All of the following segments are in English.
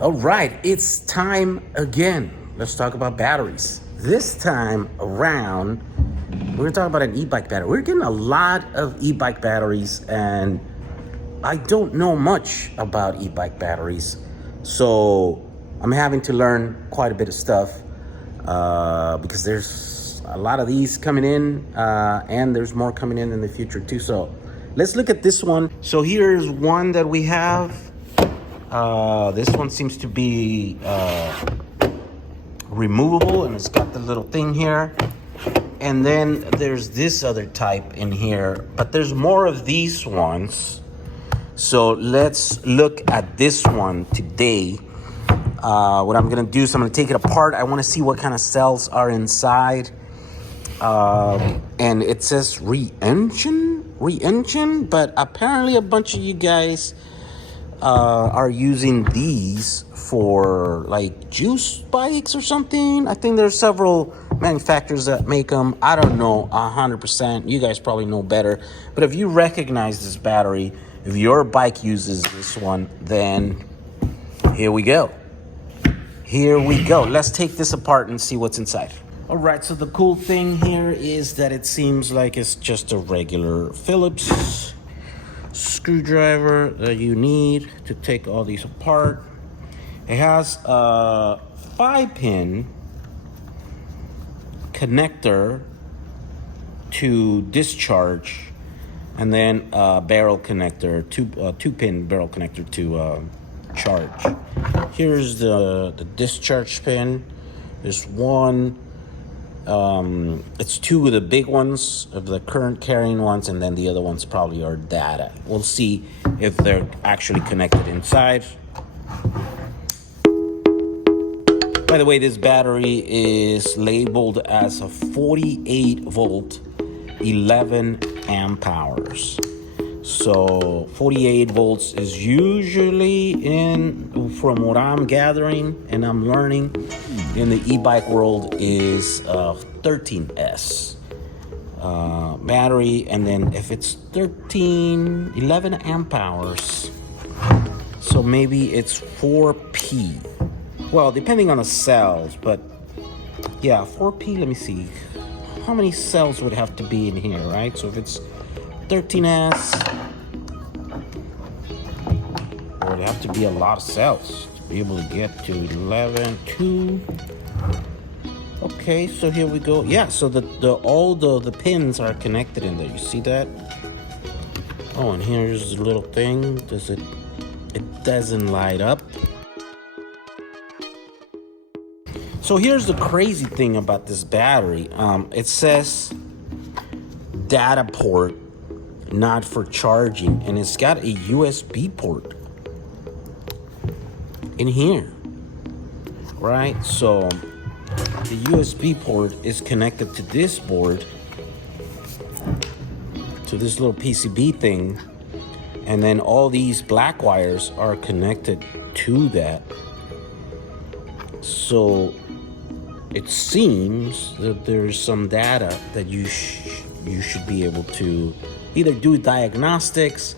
All right, it's time again. Let's talk about batteries. This time around, we're gonna talk about an e-bike battery. We're getting a lot of e-bike batteries, and I don't know much about e-bike batteries, so I'm having to learn quite a bit of stuff because there's a lot of these coming in, and there's more coming in the future too. So let's look at this one. So here's one that we have. This one seems to be removable, and it's got the little thing here. And then there's this other type in here, but there's more of these ones. So let's look at this one today. What I'm gonna do is I'm gonna take it apart. I wanna see what kind of cells are inside. And it says re-engine, but apparently a bunch of you guys are using these for like juice bikes or something. I think there's several manufacturers that make them. I don't know 100%. You guys probably know better. But if you recognize this battery, if your bike uses this one, then here we go. Here we go. Let's take this apart and see what's inside. All right, so the cool thing here is that it seems like it's just a regular Phillips screwdriver that you need to take all these apart. It has a 5-pin connector to discharge, and then a barrel connector, two-pin barrel connector to charge. Here's the discharge pin. There's one. It's two of the big ones, of the current carrying ones, and then the other ones probably are data. We'll see if they're actually connected inside. By the way, this battery is labeled as a 48 volt, 11 amp hours. So 48 volts is usually, from what I'm gathering and I'm learning in the e-bike world, is 13S battery. And then if it's 11 amp hours, so maybe it's 4P. Well, depending on the cells, but yeah, 4P. Let me see. How many cells would have to be in here, right? So if it's 13S, there would have to be a lot of cells to be able to get to 11, 2. Okay, so here we go. Yeah, so all the pins are connected in there. You see that? Oh, and here's the little thing. It doesn't light up. So here's the crazy thing about this battery. It says data port, not for charging, and it's got a USB port in here, right? So the USB port is connected to this board, to this little PCB thing, and then all these black wires are connected to that. So it seems that there's some data that you should be able to either do diagnostics,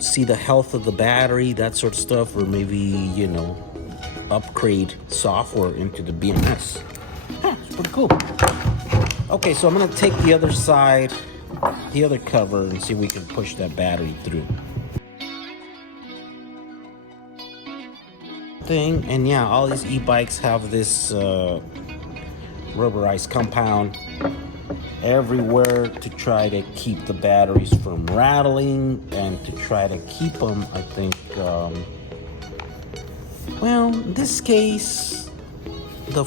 see the health of the battery, that sort of stuff, or maybe, upgrade software into the BMS. It's pretty cool. Okay, so I'm gonna take the other side, the other cover, and see if we can push that battery through. Thing, and yeah, all these e-bikes have this rubberized compound everywhere to try to keep the batteries from rattling and to try to keep them, I think, well, in this case, the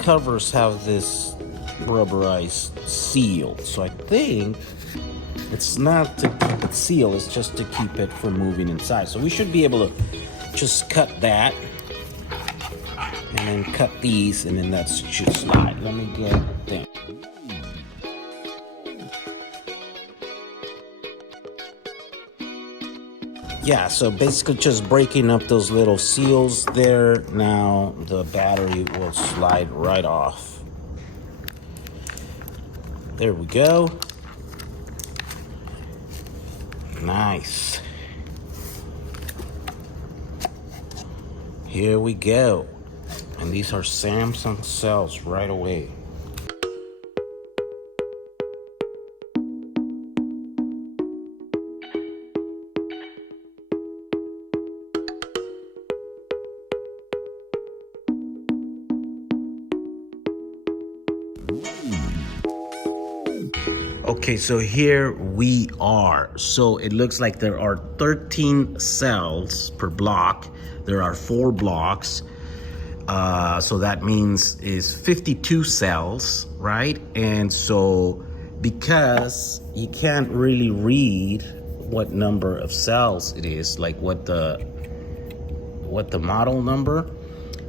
covers have this rubberized seal, so I think it's not to keep it sealed, it's just to keep it from moving inside. So we should be able to just cut that, and then cut these, and then that should slide. Let me get a thing. Yeah, so basically just breaking up those little seals there. Now the battery will slide right off. There we go. Nice. Here we go. And these are Samsung cells right away. Okay, so here we are. So it looks like there are 13 cells per block. There are 4 blocks. So that means is 52 cells, right? And so because you can't really read what number of cells it is, like what the model number.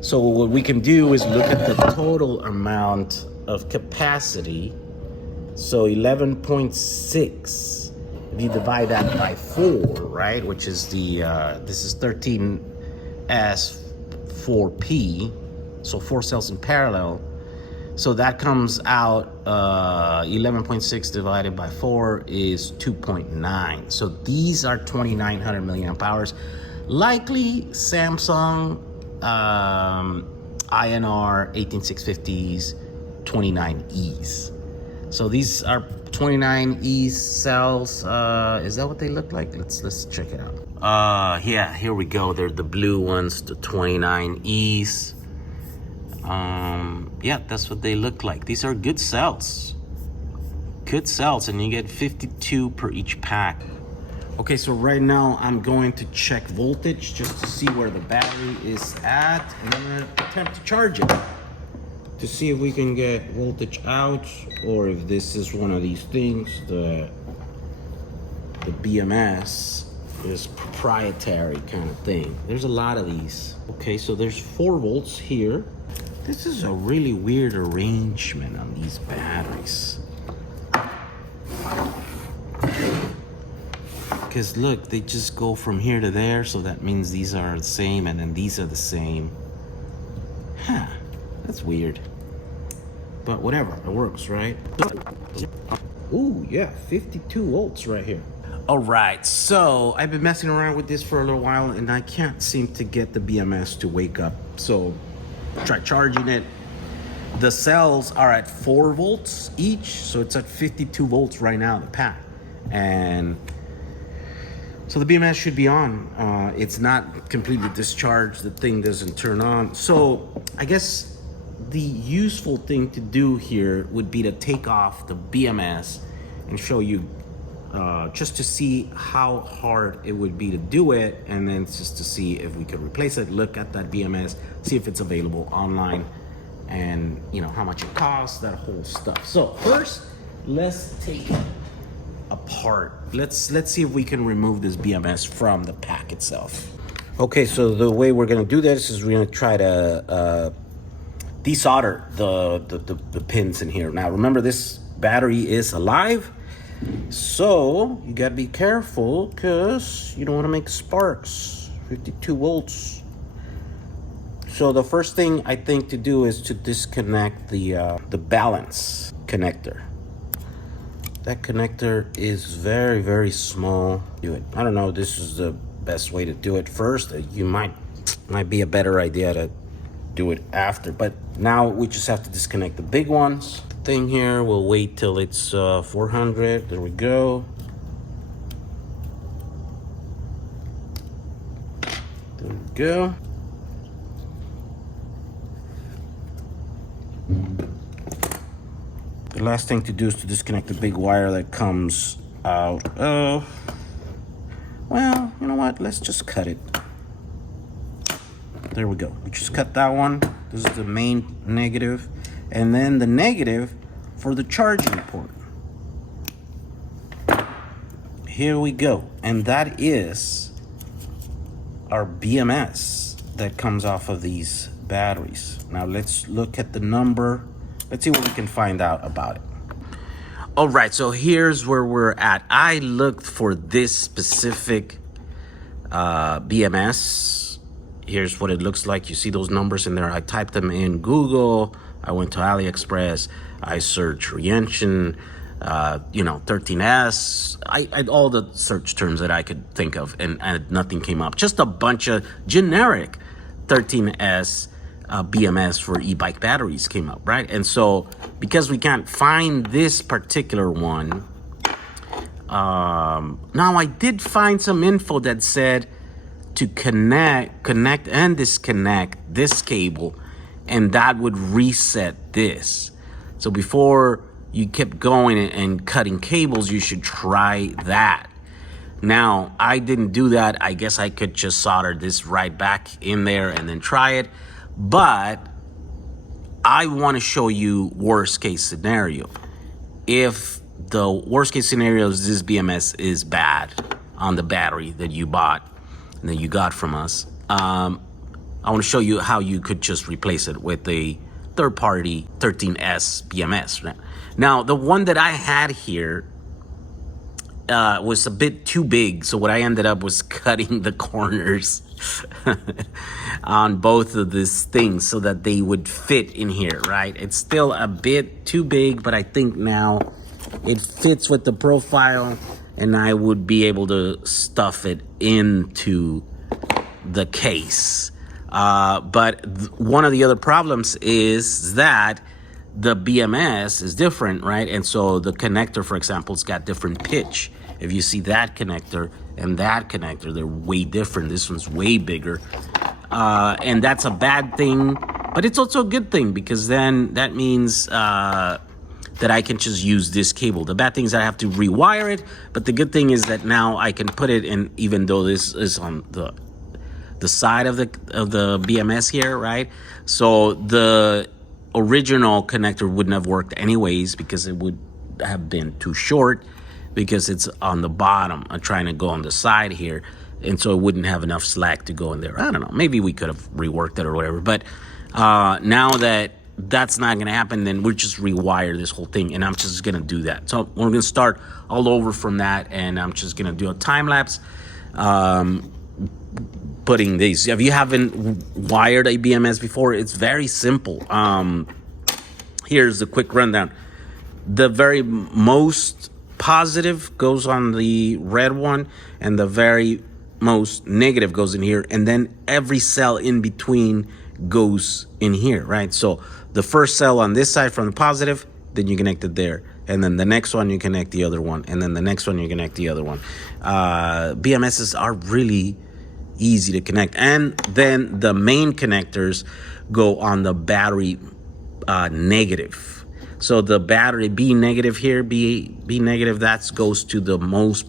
So what we can do is look at the total amount of capacity. So 11.6, if you divide that by 4, right, which is the, this is 13S4P, so 4 cells in parallel. So that comes out, 11.6 divided by 4 is 2.9. So these are 2,900 milliamp hours. Likely Samsung INR 18650s 29Es. So these are 29E cells. Is that what they look like? Let's check it out. Yeah, here we go. They're the blue ones, the 29Es. Yeah, that's what they look like. These are good cells. Good cells, and you get 52 per each pack. Okay, so right now I'm going to check voltage just to see where the battery is at, and I'm gonna attempt to charge it to see if we can get voltage out, or if this is one of these things, the BMS is proprietary kind of thing. There's a lot of these. Okay, so there's 4 volts here. This is a really weird arrangement on these batteries. Because look, they just go from here to there, so that means these are the same, and then these are the same. Huh, that's weird. But whatever, it works, right? Ooh, yeah, 52 volts right here. All right, so I've been messing around with this for a little while, and I can't seem to get the BMS to wake up. So try charging it. The cells are at 4 volts each, so it's at 52 volts right now, the pack. And so the BMS should be on. It's not completely discharged. The thing doesn't turn on. So I guess the useful thing to do here would be to take off the BMS and show you just to see how hard it would be to do it, and then just to see if we could replace it, look at that BMS, see if it's available online, and you know how much it costs, that whole stuff. So first, let's take it apart. Let's see if we can remove this BMS from the pack itself. Okay, so the way we're gonna do this is we're gonna try to desolder the pins in here. Now remember, this battery is alive, so you gotta be careful because you don't want to make sparks. 52 volts. So the first thing I think to do is to disconnect the balance connector. That connector is very, very small. Do it. I don't know, this is the best way to do it first. You might be a better idea to do it after, but now we just have to disconnect the big ones. The thing here, we'll wait till it's 400. There we go. There we go. The last thing to do is to disconnect the big wire that comes out of, well, you know what? Let's just cut it. There we go. We just cut that one. This is the main negative. And then the negative for the charging port. Here we go. And that is our BMS that comes off of these batteries. Now let's look at the number. Let's see what we can find out about it. All right, so here's where we're at. I looked for this specific BMS. Here's what it looks like. You see those numbers in there. I typed them in Google. I went to AliExpress. I searched Rienshin, 13S. I all the search terms that I could think of, and nothing came up. Just a bunch of generic 13S BMS for e-bike batteries came up, right? And so because we can't find this particular one, now I did find some info that said to connect and disconnect this cable, and that would reset this. So before you kept going and cutting cables, you should try that. Now, I didn't do that. I guess I could just solder this right back in there and then try it. But I want to show you worst case scenario. If the worst case scenario is this BMS is bad on the battery that you bought and that you got from us, I want to show you how you could just replace it with a third-party 13S BMS. Now, the one that I had here was a bit too big, so what I ended up was cutting the corners on both of these things so that they would fit in here, right? It's still a bit too big, but I think now it fits with the profile, and I would be able to stuff it into the case. But one of the other problems is that the BMS is different, right? And so the connector, for example, it's got different pitch. If you see that connector and that connector, they're way different. This one's way bigger. And that's a bad thing, but it's also a good thing, because then that means that I can just use this cable. The bad thing is I have to rewire it, but the good thing is that now I can put it in, even though this is on the side of the BMS here, right? So the original connector wouldn't have worked anyways, because it would have been too short, because it's on the bottom. I'm trying to go on the side here, and so it wouldn't have enough slack to go in there. I don't know, maybe we could have reworked it or whatever, but now that that's not gonna happen, then we'll just rewire this whole thing, and I'm just gonna do that. So we're gonna start all over from that, and I'm just gonna do a time lapse putting these. If you haven't wired a BMS before, it's very simple. Here's a quick rundown. The very most positive goes on the red one, and the very most negative goes in here, and then every cell in between goes in here, right? So the first cell on this side from the positive, then you connect it there, and then the next one you connect the other one, and then the next one you connect the other one. BMSs are really easy to connect, and then the main connectors go on the battery negative. So the battery B negative here, B negative, that goes to the most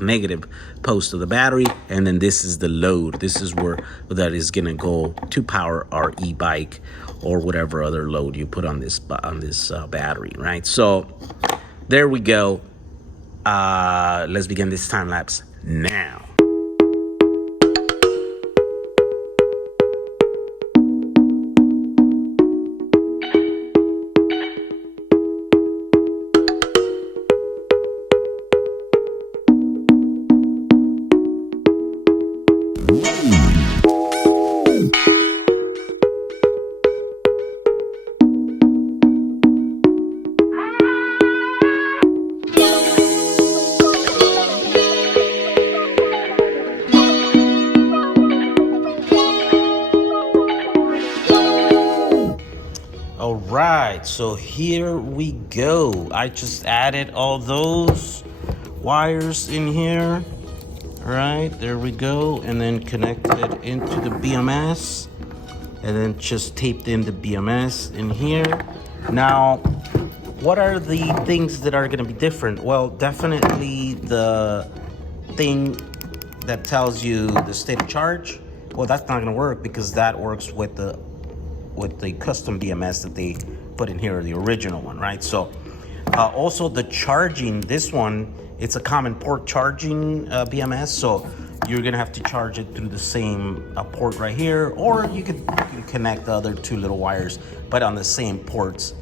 negative post of the battery, and then this is the load. This is where that is gonna go to power our e-bike or whatever other load you put on this battery, right? So there we go. Let's begin this time lapse now. All right, so here we go. I just added all those wires in here. All right, there we go. And then connected it into the BMS, and then just taped in the BMS in here. Now, what are the things that are gonna be different? Well, definitely the thing that tells you the state of charge. Well, that's not gonna work, because that works with the custom BMS that they put in here, the original one, right? So also the charging, this one, it's a common port charging BMS, so you're gonna have to charge it through the same port right here, or you could connect the other two little wires, but on the same ports,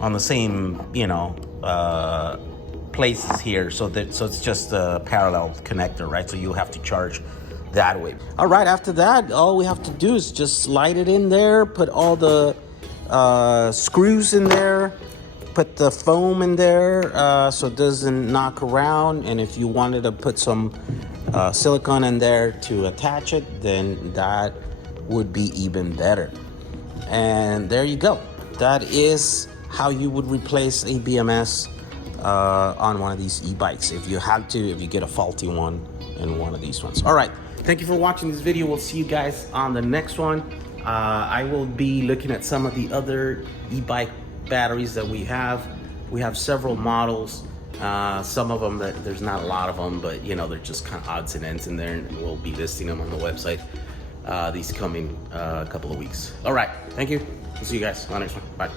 on the same, places here, so it's just a parallel connector, right? So you'll have to charge that way. All right, after that, all we have to do is just slide it in there, put all the screws in there, put the foam in there so it doesn't knock around, and if you wanted to put some silicone in there to attach it, then that would be even better. And there you go. That is how you would replace a BMS on one of these e-bikes if you had to, if you get a faulty one in one of these ones. All right, thank you for watching this video. We'll see you guys on the next one. I will be looking at some of the other e-bike batteries that we have. We have several models. Some of them that there's not a lot of them, but you know, they're just kind of odds and ends in there, and we'll be listing them on the website these coming couple of weeks. All right, thank you. We'll see you guys on the next one. Bye.